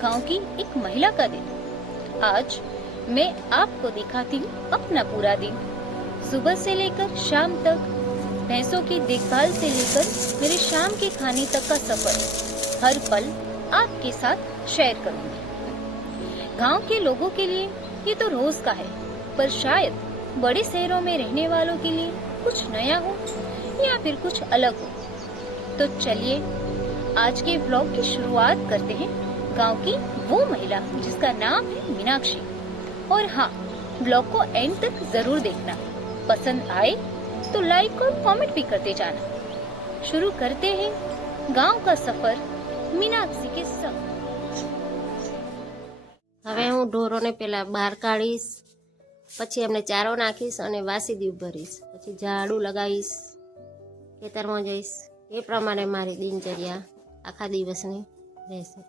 गांव की एक महिला का दिन। आज मैं आपको दिखाती हूँ अपना पूरा दिन, सुबह से लेकर शाम तक, भैंसों की देखभाल से लेकर मेरे शाम के खाने तक का सफर हर पल आपके साथ शेयर करूंगी। गांव के लोगों के लिए ये तो रोज का है, पर शायद बड़े शहरों में रहने वालों के लिए कुछ नया हो या फिर कुछ अलग हो। तो चलिए आज के व्लॉग की शुरुआत करते हैं गांव की वो महिला जिसका नाम है मीनाक्षी। और हाँ, व्लॉग को एंड तक जरूर देखना, पसंद आए तो लाइक और कमेंट भी करते जाना। शुरू करते हैं गांव का सफर मीनाक्षी के संग। હવે હું ઢોરોને પહેલા બહાર કાઢીશ, પછી એમને ચારો નાખીશ અને વાસી દીવ ભરીશ, પછી ઝાડુ લગાવીશ, ખેતરમાં જઈશ। એ પ્રમાણે મારી દિનચર્યા આખા દિવસની રહેશે।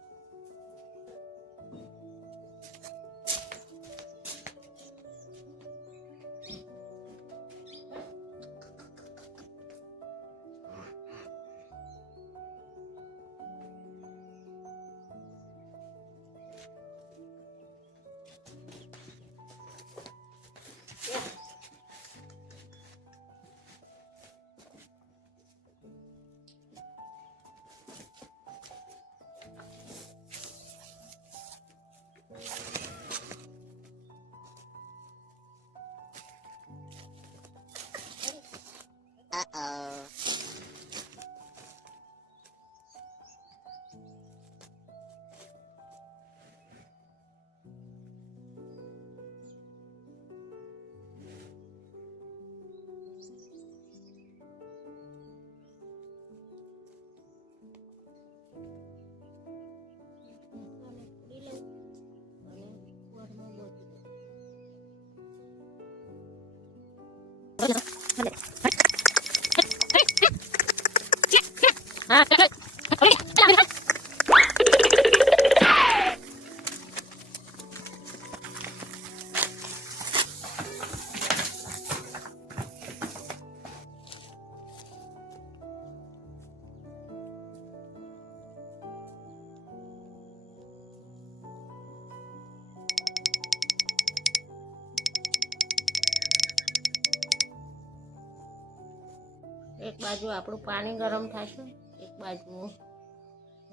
એક બાજુ આપણું પાણી ગરમ થશે, એક બાજુ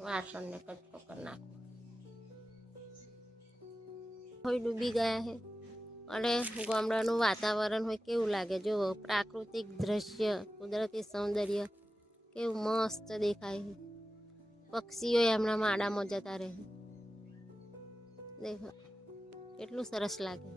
વાસણને કચરો કરી નાખો। હોય ડૂબી ગયા છે અને ગામડાનું વાતાવરણ હોય કેવું લાગે, જો પ્રાકૃતિક દ્રશ્ય, કુદરતી સૌંદર્ય કેવું મસ્ત દેખાય છે। પક્ષીઓ એમના માળામાં જતા રહે, દેખો કેટલું સરસ લાગે।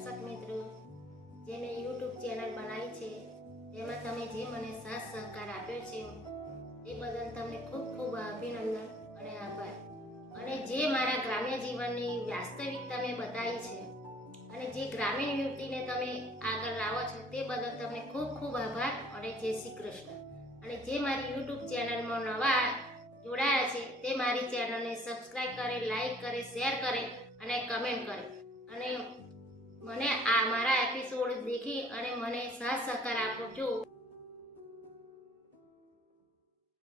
દર્શક મિત્રો, જે મેં યુટ્યુબ ચેનલ બનાવી છે તેમાં તમે જે મને સાથ સહકાર આપ્યો છે એ બદલ તમને ખૂબ ખૂબ અભિનંદન અને આભાર. અને જે મારા ગ્રામ્ય જીવનની વાસ્તવિકતા મેં બતાવી છે અને જે ગ્રામીણ યુવતીને તમે આગળ લાવો છો તે બદલ તમને ખૂબ ખૂબ આભાર અને જય શ્રી કૃષ્ણ. અને જે મારી યુટ્યુબ ચેનલમાં નવા જોડાયા છે તે મારી ચેનલને સબસ્ક્રાઈબ કરે, લાઈક કરે, શેર કરે અને કમેન્ટ કરે અને મને આ મારા એપિસોડ દેખી અને મને સાથ સહકાર આપો. જો